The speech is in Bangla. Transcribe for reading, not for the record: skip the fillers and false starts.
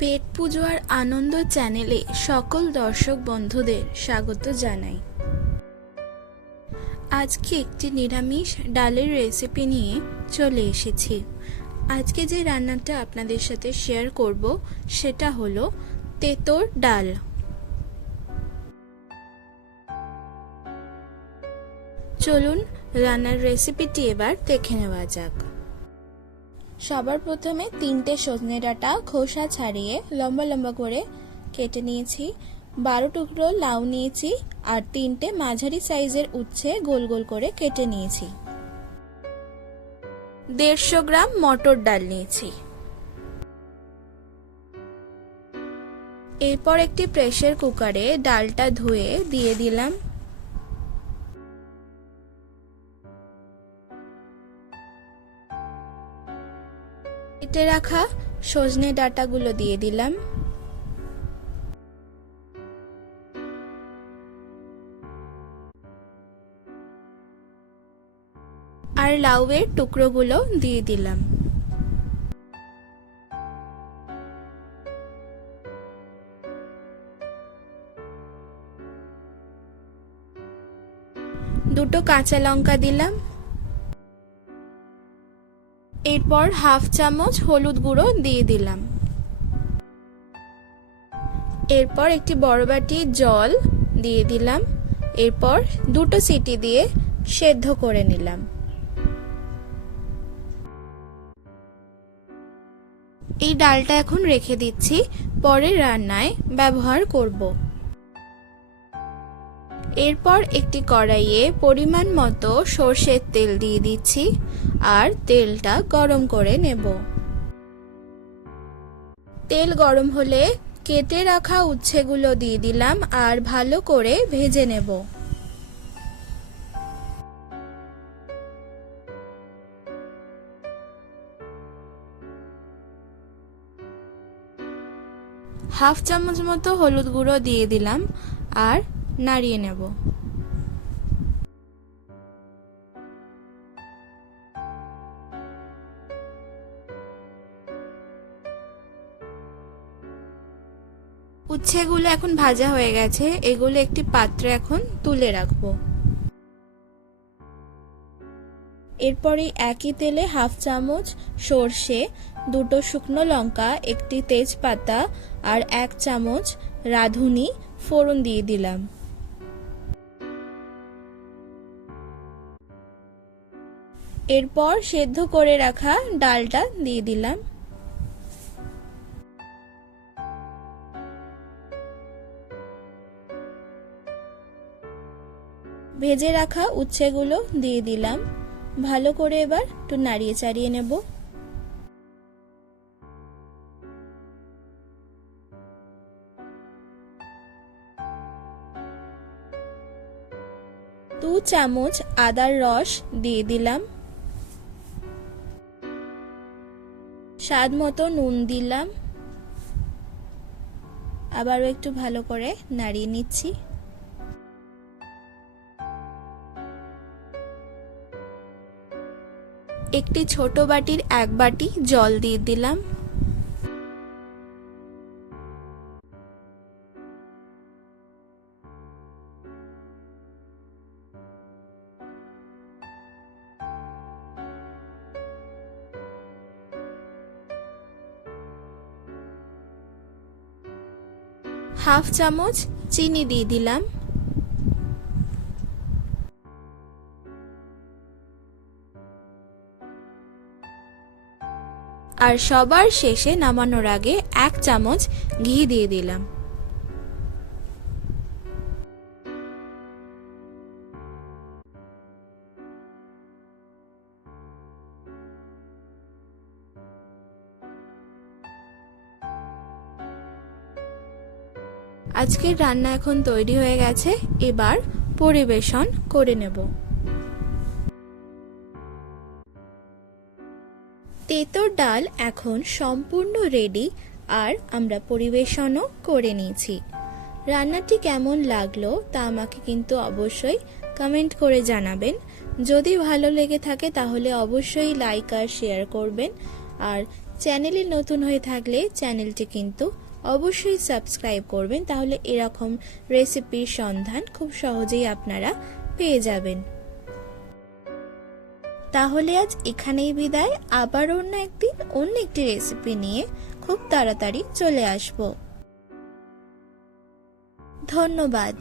পেট পুজো আর আনন্দ চ্যানেলে সকল দর্শক বন্ধুদের স্বাগত জানাই। আজকে একটি নিরামিষ ডালের রেসিপি নিয়ে চলে এসেছি। আজকে যে রান্নাটা আপনাদের সাথে শেয়ার করব সেটা হলো তেঁতোর ডাল। চলুন রান্নার রেসিপিটি এবার দেখে নেওয়া যাক। সবার প্রথমে 3টে সজনে ডাঁটা খোসা ছাড়িয়ে লম্বা লম্বা করে কেটে নিয়েছি। 12 টুকরো লাউ নিয়েছি আর 3টে মাঝারি সাইজের উচ্ছে গোল গোল করে কেটে নিয়েছি। 150 গ্রাম মটর ডাল নিয়েছি। এরপর একটি প্রেসার কুকারে ডালটা ধুয়ে দিয়ে দিলাম। কেটে রাখা সজনে ডাঁটাগুলো দিয়ে দিলাম। আর লাউয়ের টুকরোগুলো দিয়ে দিলাম। দুটো কাঁচা লঙ্কা দিলাম। এরপর হাফ চামচ হলুদ গুঁড়ো দিয়ে দিলাম। এরপর একটি বড় বাটি জল দিয়ে দিলাম। এরপর 2টো সিটি দিয়ে সেদ্ধ করে নিলাম। এই ডালটা এখন রেখে দিচ্ছি, পরের রান্নায় ব্যবহার করব। এরপর একটি কড়াইয়ে পরিমাণ মতো সরষের তেল দিয়ে দিচ্ছি আর তেলটা গরম করে নেব। তেল গরম হলে কেটে রাখা উচ্ছেগুলো দিয়ে দিলাম আর ভালো করে ভেজে নেব। হাফ চামচ মতো হলুদ গুঁড়ো দিয়ে দিলাম আর নাড়িয়ে নেব। উচ্ছেগুলো এখন ভাজা হয়ে গেছে, এগুলো একটি পাত্রে এখন তুলে রাখবো। এরপরে একই তেলে হাফ চামচ সর্ষে, 2টো শুকনো লঙ্কা, একটি তেজপাতা আর 1 চামচ রাঁধুনি ফোড়ন দিয়ে দিলাম। এরপর সেদ্ধ করে রাখা ডালটা দিয়ে দিলাম। ভেজে রাখা উচ্ছেগুলো দিয়ে দিলাম। ভালো করে এবার একটু নাড়িয়ে চাড়িয়ে নেব। দু চামচ আদার রস দিয়ে দিলাম। স্বাদ মতো নুন দিলাম। আবারও একটু ভালো করে নাড়িয়ে নিচ্ছি। একটি ছোট বাটির 1 বাটি জল দিয়ে দিলাম। হাফ চামচ চিনি দিয়ে দিলাম। আর সবার শেষে নামানোর আগে 1 চামচ ঘি দিয়ে দিলাম। আজকের রান্না এখন তৈরি হয়ে গেছে, এবার পরিবেশন করে নেব। তেঁতোর ডাল এখন সম্পূর্ণ রেডি আর আমরা পরিবেশনও করে নিয়েছি। রান্নাটি কেমন লাগলো তা আমাকে কিন্তু অবশ্যই কমেন্ট করে জানাবেন। যদি ভালো লেগে থাকে তাহলে অবশ্যই লাইক আর শেয়ার করবেন আর চ্যানেলে নতুন হয়ে থাকলে চ্যানেলটি কিন্তু অবশ্যই সাবস্ক্রাইব করবেন, তাহলে এরকম রেসিপির সন্ধান খুব সহজেই আপনারা পেয়ে যাবেন। তাহলে আজ এখানেই বিদায়, আবার অন্য একদিন অন্য একটি রেসিপি নিয়ে খুব তাড়াতাড়ি চলে আসব। ধন্যবাদ।